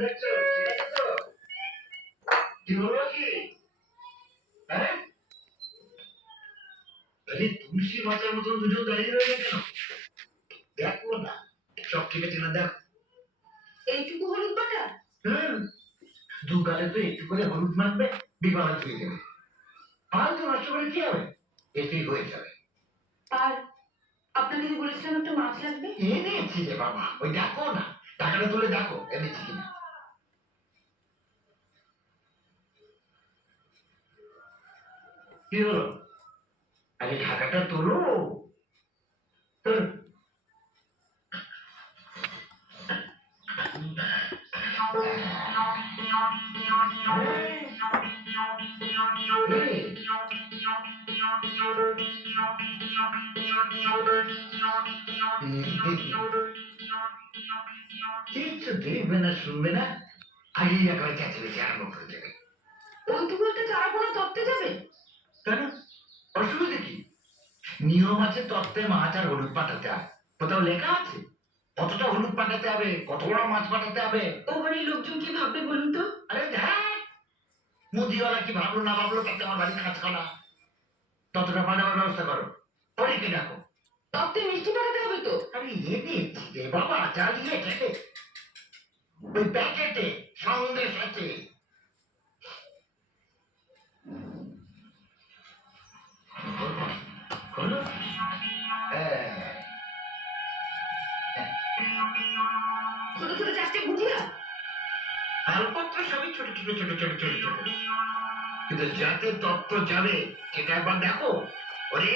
দেখছো ঠিক আছে তো? কি হলো কি? হ্যাঁ, আরে তুলসী মাতার মতন দুজন দাঁড়িয়ে রয়েছে কেন? দেখো না, সব কেটে চেনা দেখো। এইটুকু হলুদ বাটা? হুম, দু গালে তো একটু করে হলুদ মাখবে, বিবাহ হয়ে যাবে। আর তো নষ্ট করে কি হবে? এতেই হয়ে যাবে। আর আপনাকে যে বলেছিলাম একটা মাছ লাগবে, এনেছি রে বাবা। ওই দেখো না, টাকাটা তুলে দেখো এনেছি কিনা। কি হলো? আরে ঢাকাটা তোলো। হুম। কিচ্ছু দেখবে না, শুনবে না, আগেই একবার চেঁচামেচি আরম্ভ করে দেবে। ওইটুকু একটা চারা কোনো তত্ত্বে যাবে কেন? অসুবিধা কি? নিয়ম আছে, তত্ত্বে মাছ আর হলুদ পাঠাতে হয়। কোথাও লেখা আছে কতটা হলুদ পাঠাতে হবে, কত বড় মাছ পাঠাতে হবে? ও বাড়ির লোকজন কি ভাববে বলুন তো? আরে হ্যাঁ, মুদিওয়ালা কি ভাবলো না ভাবলো তাতে আমার বাড়ি কাজ করা। ততটা পাঠাবার ব্যবস্থা করো, পরীকে ডাকো। তত্ত্বে মিষ্টি পাঠাতে হবে তো? আরে এনে রে বাবা, জ্বালিয়ে খেতে ওই প্যাকেটে সন্দেশ আছে। হলো? ছোট ছোট চারটে গুজিয়া, আলপত্র সবই ছোট ছোট ছোট ছোট ছোট ছোট, কিন্তু যাতে তত্ত্ব যাবে সেটা একবার দেখো। ওরে